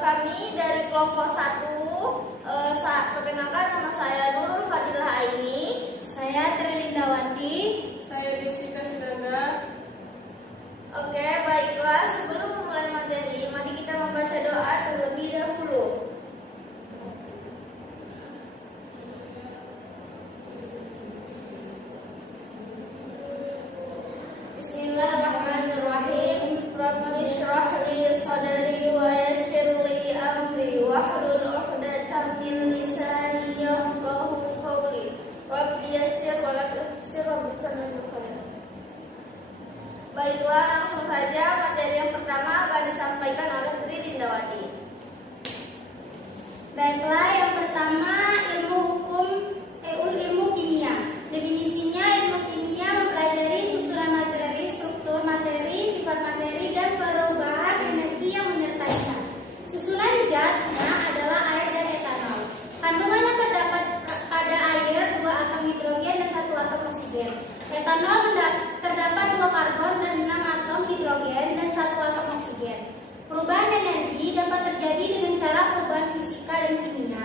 Kami dari kelompok 1, perkenalkan nama saya Nurul Fadilah Aini. Saya Trilindawati. Saya Jessica Sidaga. Oke, baiklah. Sebelum memulai materi, mari kita membaca doa terlebih dahulu. Bismillahirrahmanirrahim. Rabbi shrah li sadri wa yassir li amri wahlul 'uqdatam min lisani yafqahu qawli. Rabbi yassir wa la tu'sir wa bitamil. Baiklah, langsung saja materi yang pertama akan disampaikan oleh Trilindawati. Baiklah, yang pertama ilmu kimia. Definisinya, ilmu kimia mempelajari susunan materi, struktur materi, sifat materi, dan perubahan energi yang menyertainya. Susunan zatnya adalah air dan etanol. Kandungannya terdapat pada air 2 atom hidrogen dan 1 atom oksigen. Etanol terdapat 2 karbon dan 6 atom hidrogen dan 1 atom oksigen. Perubahan energi dapat terjadi dengan cara perubahan fisika dan kimia.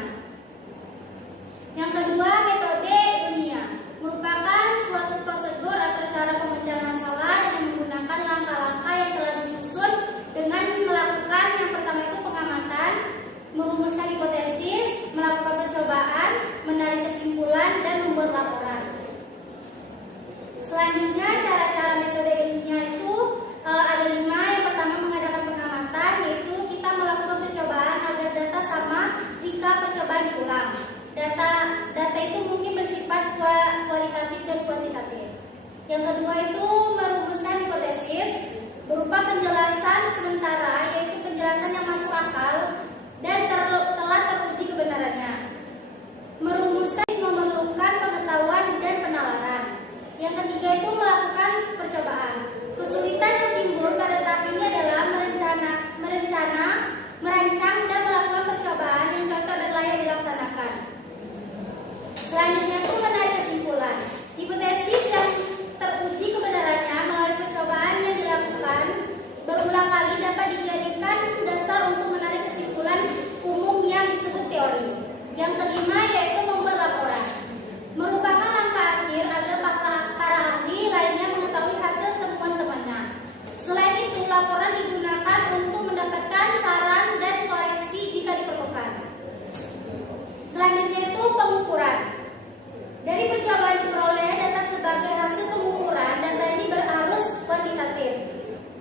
Yang kedua, metode ilmiah merupakan suatu prosedur atau cara pemecahan masalah yang menggunakan langkah-langkah yang telah disusun dengan melakukan yang pertama itu pengamatan, merumuskan hipotesis, melakukan percobaan, menarik kesimpulan, dan membuat laporan. Selanjutnya, cara-cara metode ilmiah itu ada 5. Yang pertama, mengadakan pengamatan, yaitu kita melakukan percobaan agar data sama jika percobaan diulang. Data itu mungkin bersifat kualitatif dan kuantitatif. Yang kedua itu merumuskan hipotesis berupa penjelasan sementara, yaitu penjelasan yang masuk akal dan telah teruji kebenarannya. Merumuskan memerlukan pengetahuan dan penalaran. Yang ketiga itu melakukan percobaan. Kesulitan yang timbul pada tahap ini adalah merancang dan melakukan percobaan yang cocok dan layak dilaksanakan. Selanjutnya itu menarik kesimpulan. Hipotesis yang teruji kebenarannya melalui percobaan yang dilakukan berulang kali dapat dijadikan dasar untuk menarik kesimpulan umum yang disebut teori. Yang kelima yaitu membuat laporan. Merupakan langkah akhir agar para ahli lainnya mengetahui hasil temuan-temuannya. Selain itu, laporan digunakan untuk mendapatkan saran dan koreksi jika diperlukan. Selanjutnya itu pengukuran. Dari percobaan diperoleh data sebagai hasil pengukuran. Data ini berarus kuantitatif.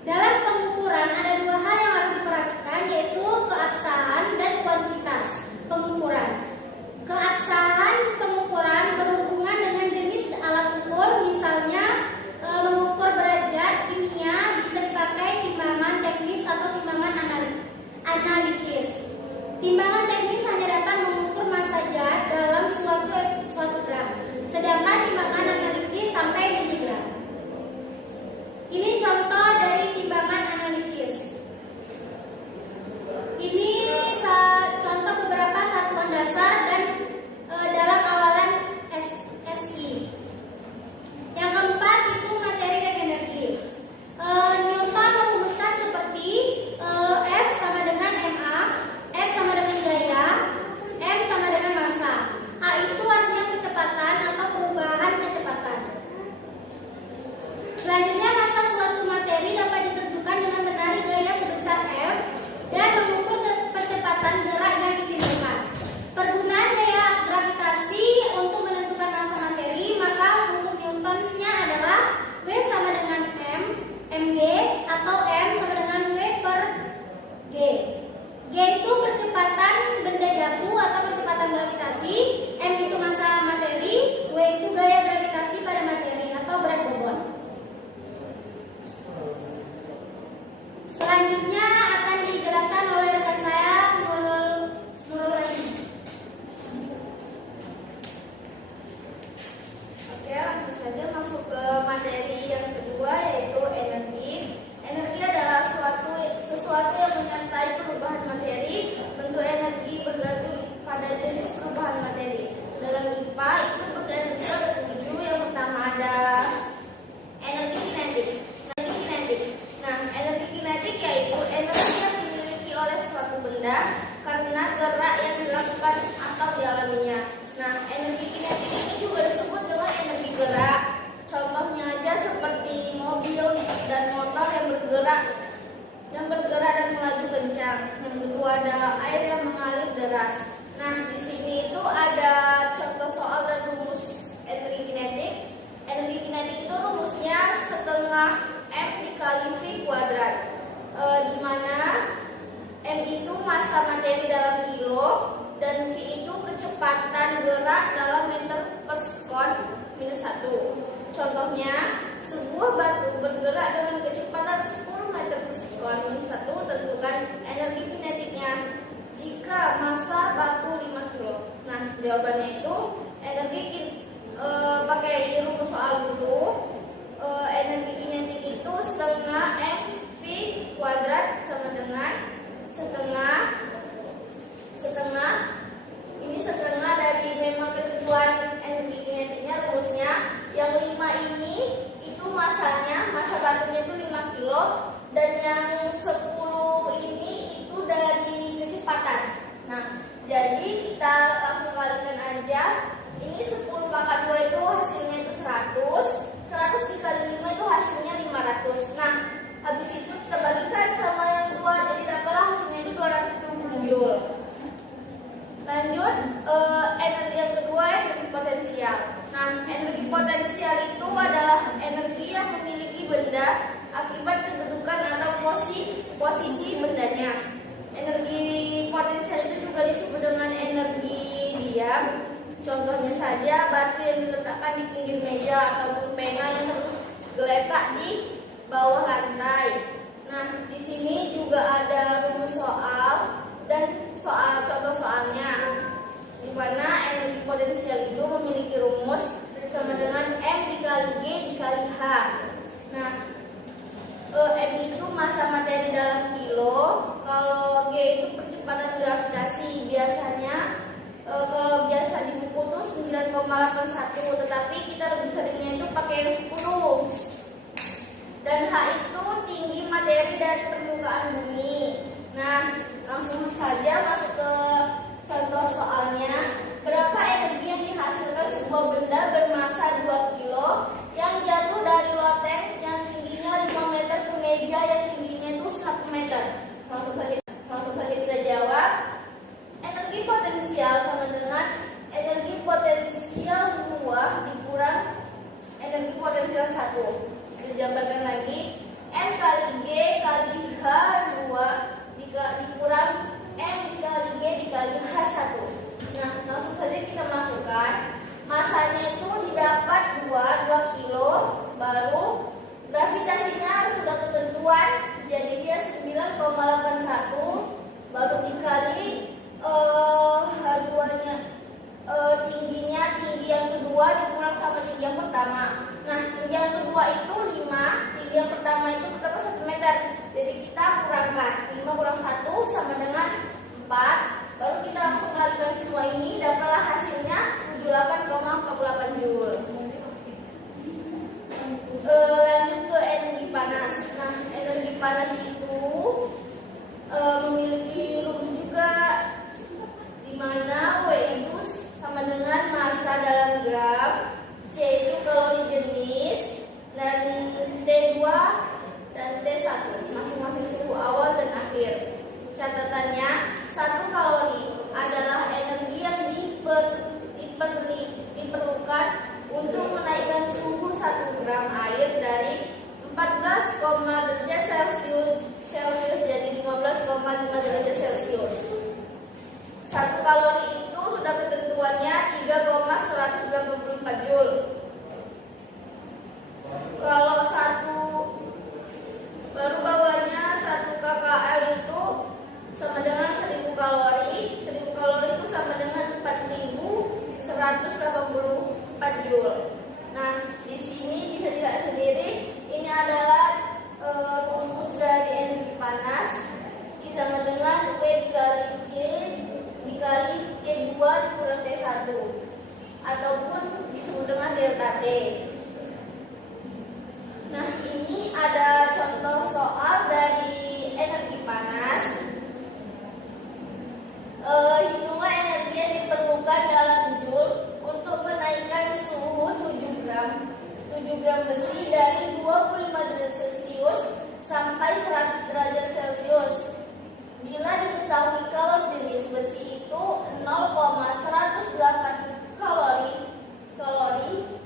Dalam pengukuran ada 2 hal yang harus diperhatikan, yaitu keabsahan dan kuantitas pengukuran. Keabsahan pengukuran berhubungan dengan jenis alat ukur, misalnya mengukur derajat kimia bisa dipakai timbangan teknis atau timbangan analitis. Timbangan teknis hanya dapat mengukur massa zat dalam suatu gram, sedangkan timbangan analitis sampai miligram. Ini contoh dari timbangan analitis. Ini contoh beberapa satuan dasar dan dalam awalan SI. Yang keempat itu materi dan energi. Newton merumuskan seperti F sama dengan ma, F sama dengan gaya, M sama dengan massa. A itu artinya kecepatan atau perubahan kecepatan. Selanjutnya, massa suatu materi dapat ditentukan dengan menarik gaya sebesar F dan mengukur kecepatan gerak yang ditimbulkan. Pergunaan gaya gravitasi untuk menentukan massa materi, maka rumus Newtonnya adalah W sama dengan mg, atau M sama dengan W per G. G itu percepatan benda jatuh atau percepatan gravitasi, M itu massa materi, W itu gaya gravitasi pada materi atau berat bobot. Selanjutnya akan dijelaskan oleh rekan saya Nurul Aini. Oke, langsung saja masuk ke materi yang kedua, yaitu energi. Energi adalah sesuatu yang menyertai perubahan materi. Bentuk energi bergantung pada jenis perubahan materi. Dalam IPA itu bentuk energi ada 7. Yang pertama ada energi kinetik. Energi kinetik. Nah, energi kinetik yaitu energi yang dimiliki oleh suatu benda benda karena gerak yang dilakukan atau dialaminya. Nah, energi kinetik ini juga disebut dengan energi gerak. Contohnya aja seperti mobil dan motor yang bergerak dan melaju kencang. Yang kedua ada air yang mengalir deras. Nah, di sini itu ada contoh soal dan rumus energi kinetik. Energi kinetik itu rumusnya setengah M dikali V kuadrat. Di mana M itu massa materi dalam kilo dan V itu kecepatan gerak dalam meter per sekon minus 1. Contohnya, sebuah batu bergerak dengan kecepatan 10 meter per sekon minus 1, tentukan energi kinetiknya jika massa batu 5 kilo. Nah, jawabannya itu pakai rumus soal dulu. Energi kinetik itu setengah M V kuadrat sama dengan setengah dari memang ketentuan energi kinetiknya rumusnya yang 5 ini itu massa batunya itu 5 kilo dan yang 10 ini itu dari kecepatan. Nah, jadi kita langsung kalikan aja. Ini 10 pangkat 2 itu hasilnya itu 100 dikali 5 itu hasilnya 500. Nah, habis itu kita bagikan sama yang 2, jadi dapatlah hasilnya itu 270 joule. Lanjut, energi yang kedua, energi potensial. Nah, energi potensial itu adalah energi yang memiliki benda akibat kedudukan atau posisi bendanya. Energi potensial itu juga disebut dengan energi diam. Contohnya saja batu yang diletakkan di pinggir meja ataupun pena yang tergeletak di bawah lantai. Nah, di sini juga ada rumus soal dan contoh soalnya, di mana energi potensial itu memiliki rumus sama dengan M dikali G dikali H. Nah, M itu massa materi dalam kilo, kalau G itu percepatan gravitasi. Biasanya kalau biasa di buku tuh 9,81, tetapi kita lebih seringnya itu pakai yang 10. Dan H itu tinggi materi dari permukaan bumi. Nah, langsung saja masuk ke contoh soalnya. Berapa energi yang dihasilkan sebuah benda bermassa 2 kilo yang jatuh dari loteng yang tingginya 5 meter ke meja yang tingginya itu 1 meter? Langsung saja kita jawab. Energi potensial sama dengan energi potensial 2 dikurang energi potensial 1. Dijabarkan lagi, M kali G kali H 2 dikurang M dikali G dikali H 1. Nah, langsung saja kita masukkan. Masanya itu didapat 2 kilo, baru gravitasinya sudah ketentuan, jadi dia 9,81, baru dikali H2-nya, tinggi yang kedua dikurang sama tinggi yang pertama. Nah, tinggi yang kedua itu 5, tinggi yang pertama itu berapa? 1 meter. Jadi kita kurangkan 5 kurang 1 sama dengan 4. Baru kita langsung kalikan semua ini, dapatlah hasilnya 78,48 joule. Lanjut ke energi panas. Nah, energi panas itu memiliki rumus juga, di mana W itu sama dengan massa dalam gram, C itu kalori jenis, dan T2 dan T1 masing-masing suhu awal dan akhir. Catatannya, 1 kalori adalah energi yang diperlukan untuk menaikkan suhu 1 gram air dari 14, derajat Celcius jadi 15,5 derajat Celcius. 1 kalori itu sudah ketentuannya 3,184 joule. Kalau baru bawahnya 1 kcal itu sama dengan 1000 kalori. 1000 kalori itu sama dengan 4184 joule. Nah, di sini bisa dilihat sendiri, ini adalah rumus dari energi panas, sama dengan V dikali C dikali T2 dikurang T1, ataupun disebut dengan delta T. Nah, ini ada contoh soal dari energi panas. dari 25 derajat Celcius sampai 100 derajat Celcius. Bila diketahui kalau jenis besi itu 0,108 kalori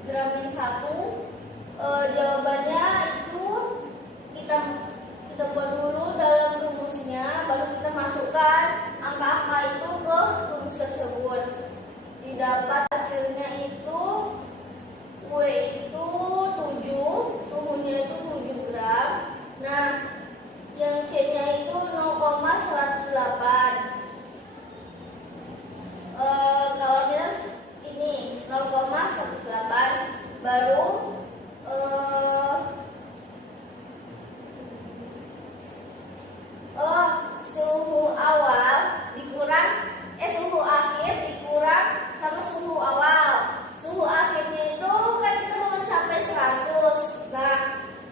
gram min 1, jawabannya itu kita buat dulu dalam rumusnya, baru kita masukkan angka-angka itu ke rumus tersebut. Didapat hasilnya itu W itu 7, suhunya itu 7 gram. Nah, yang C-nya itu 0,108. Kalorinya ini 0,108, baru suhu akhir dikurang sama suhu awal. Suhu akhirnya itu kan kita mau mencapai 100. Nah,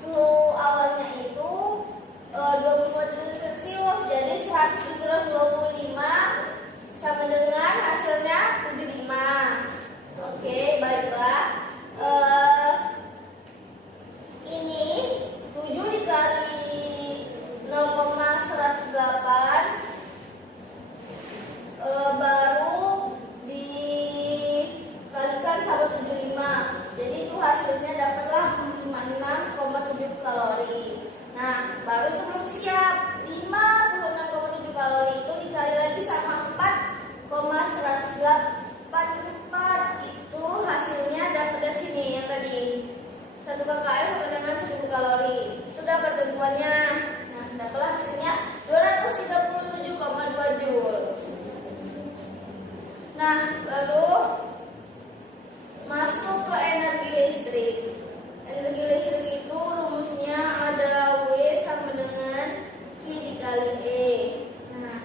suhu awalnya itu 25 derajat Celcius, jadi 100 dikurang 25 sama dengan hasilnya 75. Oke, baiklah. Ini 7 dikali 0,108 baru dikalikan sama 75. Jadi itu hasilnya dapatlah 56,7 kalori. Nah, baru itu belum siap. 56,7 kalori itu dikali lagi sama 4,184. Itu hasilnya dapat dari sini yang tadi. 1 KKM sama dengan 1000 kalori. Itu dapat temuannya. Nah, dapatlah hasilnya 237,2 Joule. Nah, baru masuk ke energi listrik. Energi listrik itu rumusnya ada W sama dengan Q dikali E. Nah,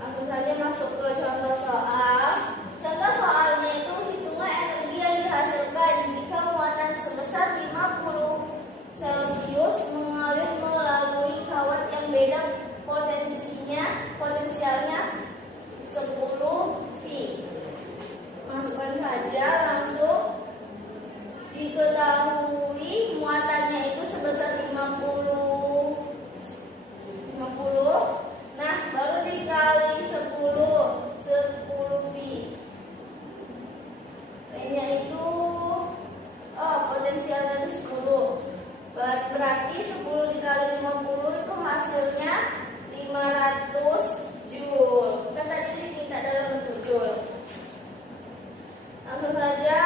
langsung saja masuk ke contoh soal. Contoh soalnya itu hitunglah energi yang dihasilkan jika muatan sebesar 50 Celcius mengalir melalui kawat yang beda potensialnya 10 V. Masukkan saja langsung. Diketahui muatannya itu sebesar 50. Nah, baru dikali 10 V. Ini itu potensialnya itu 10. Berarti 10 dikali 50 itu hasilnya 500 Joule. Kan tadi diminta dalam bentuk Joule. Langsung saja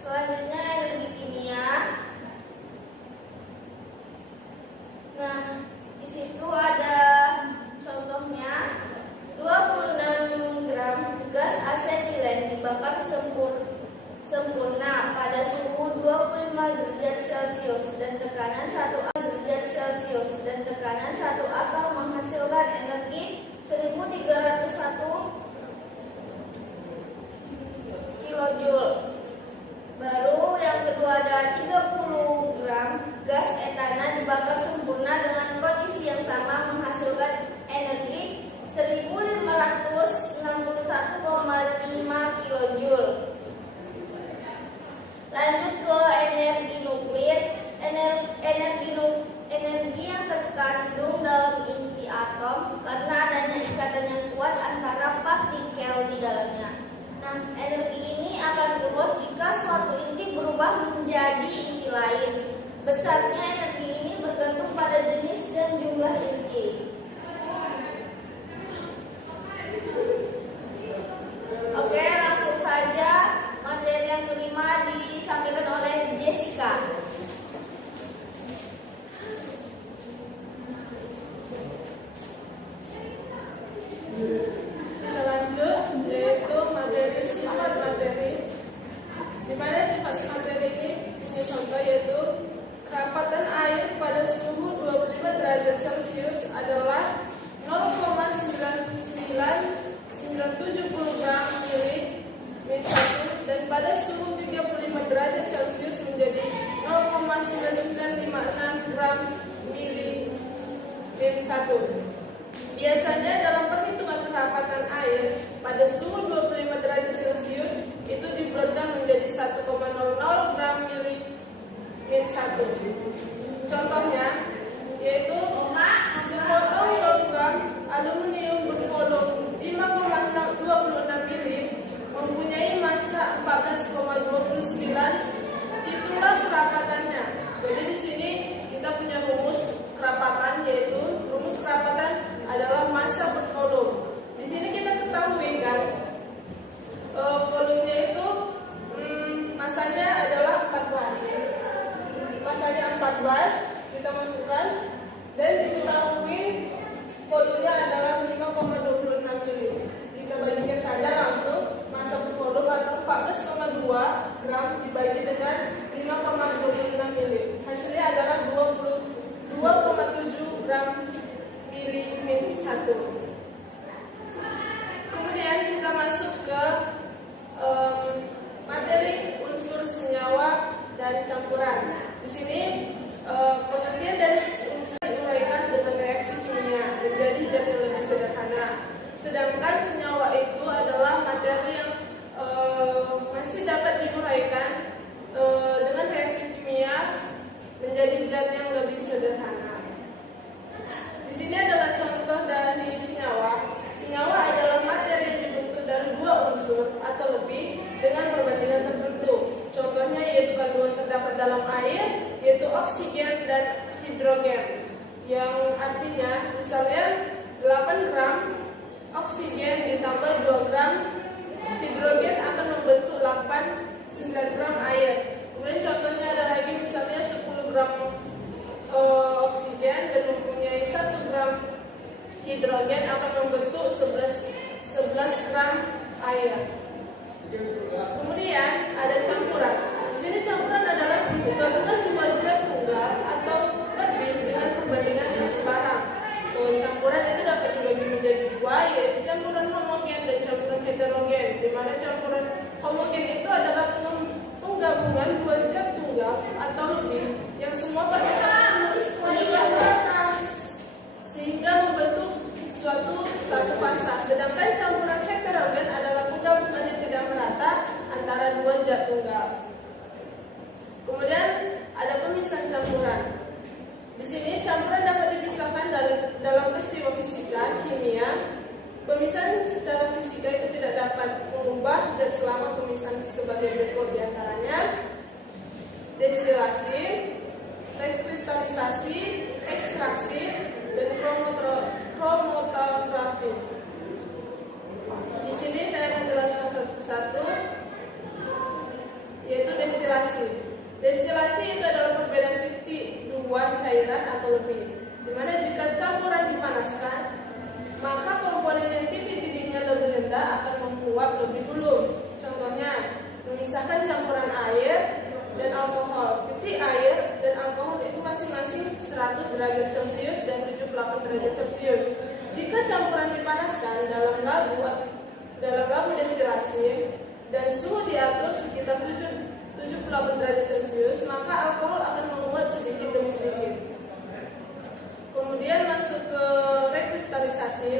selanjutnya energi kimia. Nah, di situ ada contohnya 26 gram gas asetilen dibakar sempurna pada suhu 25 derajat Celcius dan tekanan 1 atau menghasilkan energi 1301 kilojoule. Baru yang kedua ada 30 gram gas etana dibakar sempurna dengan kondisi yang sama menghasilkan energi 1561,5 kilojoule. Lanjut ke energi nuklir. Energi yang terkandung dalam inti atom karena adanya ikatan yang kuat antara partikel di dalamnya. Nah, energi ini akan keluar jika suatu inti berubah menjadi inti lain. Besarnya energi ini bergantung pada jenis dan jumlah inti. Oke, langsung saja materi yang kelima disampaikan oleh Jessica. Lanjut, yaitu materi sifat materi. Di mana sifat materi ini punya contoh yaitu kerapatan air pada suhu 25 derajat Celcius adalah 0,970 gram mili min 1 dan pada suhu 35 derajat Celcius menjadi 0,9956 gram mili min 1. Biasanya dalam perhitungan kerapatan air pada suhu 25 derajat Celcius itu dibulatkan menjadi 1,00 gram mili min 1. Contohnya yaitu sepotong logam aluminium bervolume 5,26 mili mempunyai massa 14,29. Itulah kerapatannya. Jadi di sini kita punya rumus kerapatan, yaitu rumus kerapatan adalah massa per volume. Di sini kita ketahui kan volumenya itu massanya adalah 14. Massanya 14 kita masukkan dan diketahui volumenya adalah 5,26 mili. Kita bagikan saja langsung massa per volume atau 14,2 gram dibagi dengan 5,26 mili. Hasilnya adalah 22,7 gram mili min 1. Kemudian kita masuk ke materi unsur senyawa dan campuran. Di sini pengertian dari unsur diuraikan dengan reaksi kimia menjadi zat yang lebih sederhana. Sedangkan senyawa itu adalah materi yang masih dapat diuraikan dengan reaksi kimia menjadi zat yang lebih sederhana. Di sini adalah contoh dari senyawa. Senyawa adalah materi yang dibentuk dari dua unsur atau lebih dengan perbandingan tertentu. Contohnya yaitu kandungan terdapat dalam air, yaitu oksigen dan hidrogen. Yang artinya misalnya 8 gram oksigen ditambah 2 gram hidrogen akan membentuk 9 gram air. Kemudian contohnya ada lagi misalnya 10 gram oksigen dan mempunyai 1 gram hidrogen akan membentuk 11 gram air. Kemudian ada campuran. Di sini campuran adalah gabungan dua zat tunggal atau lebih dengan perbandingan yang sebarang. Campuran itu dapat dibagi menjadi dua, yaitu campuran homogen dan campuran heterogen. Di mana campuran homogen itu adalah penggabungan dua zat tunggal atau lebih yang semua pada sehingga membentuk suatu fasa. Sedangkan campuran heterogen adalah penggabungan yang tidak merata antara dua zat tunggal. Kemudian ada pemisahan campuran. Di sini campuran dapat dipisahkan dalam peristiwa fisika, kimia. Pemisahan secara fisika itu tidak dapat mengubah zat selama pemisahan sebagai berikut, diantaranya destilasi, rekristalisasi, ekstraksi, dan kromatografi. Di sini saya akan jelaskan satu persatu, yaitu destilasi. Destilasi itu adalah perbedaan titik dua cairan atau lebih, dimana jika campuran dipanaskan, maka komponen yang titik didihnya lebih rendah akan menguap lebih dulu. Contohnya, memisahkan campuran air dan alkohol. Titik air dan alkohol itu masing-masing 100 derajat Celcius dan 78 derajat Celcius. Jika campuran dipanaskan dalam labu destilasi dan suhu diatur sekitar 78 derajat Celcius, maka alkohol akan menguap sedikit demi sedikit. Kemudian masuk ke rekristalisasi.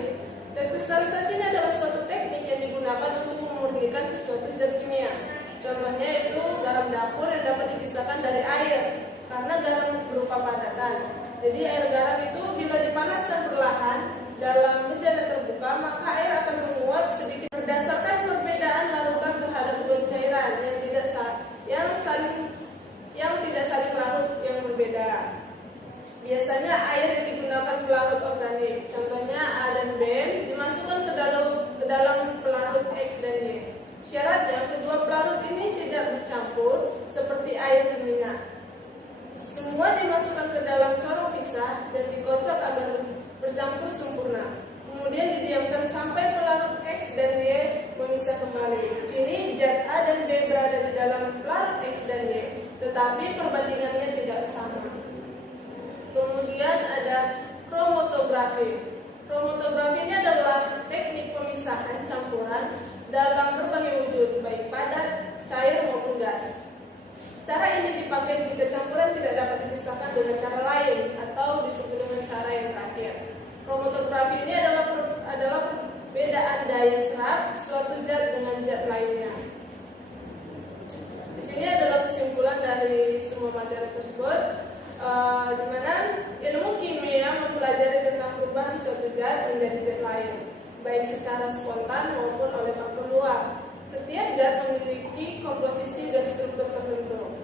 Rekristalisasi ini adalah suatu teknik yang digunakan untuk memurnikan suatu zat kimia. Contohnya itu garam dapur yang dapat dipisahkan dari air karena garam berupa padatan. Jadi air garam itu bila dipanaskan perlahan dalam bejana terbuka, maka air akan menguap sedikit berdasarkan perbedaan larutan terhadap dua cairan yang tidak saling larut yang berbeda. Biasanya air yang digunakan pelarut organik, contohnya A dan B, dimasukkan ke dalam pelarut X dan Y. Syaratnya kedua pelarut ini tidak bercampur seperti air dan minyak. Semua dimasukkan ke dalam corong pisah dan dikocok agar bercampur sempurna. Kemudian didiamkan sampai pelarut X dan Y memisah kembali. Kini zat A dan B berada di dalam pelarut X dan Y, tetapi perbandingannya tidak sama. Kemudian ada kromatografi. Kromatografi ini adalah teknik pemisahan campuran dalam berbagai wujud, baik padat, cair maupun gas. Cara ini dipakai jika campuran tidak dapat dipisahkan dengan cara lain atau disebut dengan cara yang terakhir. Kromatografi ini adalah perbedaan daya serap suatu zat dengan zat lainnya. Di sini adalah kesimpulan dari semua materi tersebut. di mana ilmu kimia mempelajari tentang perubahan suatu zat menjadi zat lain, baik secara spontan maupun oleh faktor luar. Setiap zat memiliki komposisi dan struktur tertentu.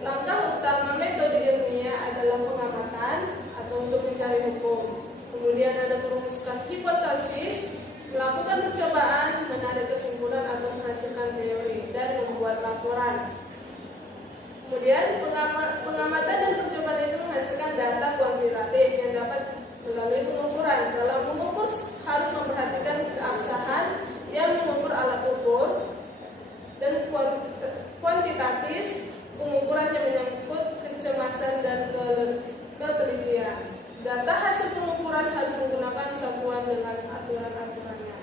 Langkah utama metode ilmiah adalah pengamatan atau untuk mencari hukum. Kemudian ada merumuskan hipotesis, melakukan percobaan, menarik kesimpulan atau menghasilkan teori, dan membuat laporan. Kemudian pengamatan dan percobaan itu menghasilkan data kuantitatif yang dapat melalui pengukuran. Dalam mengukur harus memperhatikan keabsahan yang mengukur alat ukur, dan kuantitatif pengukuran yang menyangkut kecemasan dan ketelitian. Data hasil pengukuran harus menggunakan satuan dengan aturan-aturannya.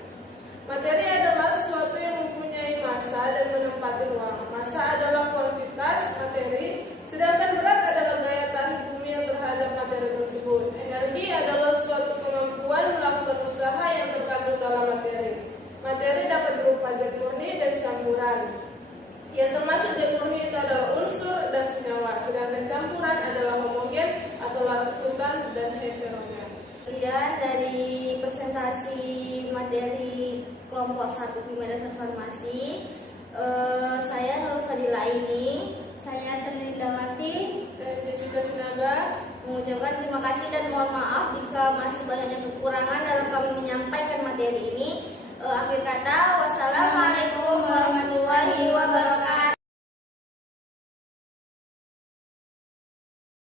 Materi adalah sesuatu yang mempunyai massa dan menempati ruang. Massa adalah kuantitas materi, sedangkan berat adalah daya tahan bumi yang terhadap materi tersebut. Energi adalah suatu kemampuan melakukan usaha yang terkandung dalam materi. Materi dapat berupa zat murni dan campuran. Yang termasuk zat murni itu adalah unsur dan senyawa, sedangkan campuran adalah homogen atau larutan dan heterogen. Kemudian dari presentasi materi kelompok 1 Kimia Dasar Farmasi, saya Nurul Fadila ini, Saya Ternindawati. Saya Jessica Sinaga mengucapkan terima kasih dan mohon maaf jika masih banyaknya kekurangan dalam kami menyampaikan materi ini. Akhir kata, wassalamualaikum warahmatullahi wabarakatuh.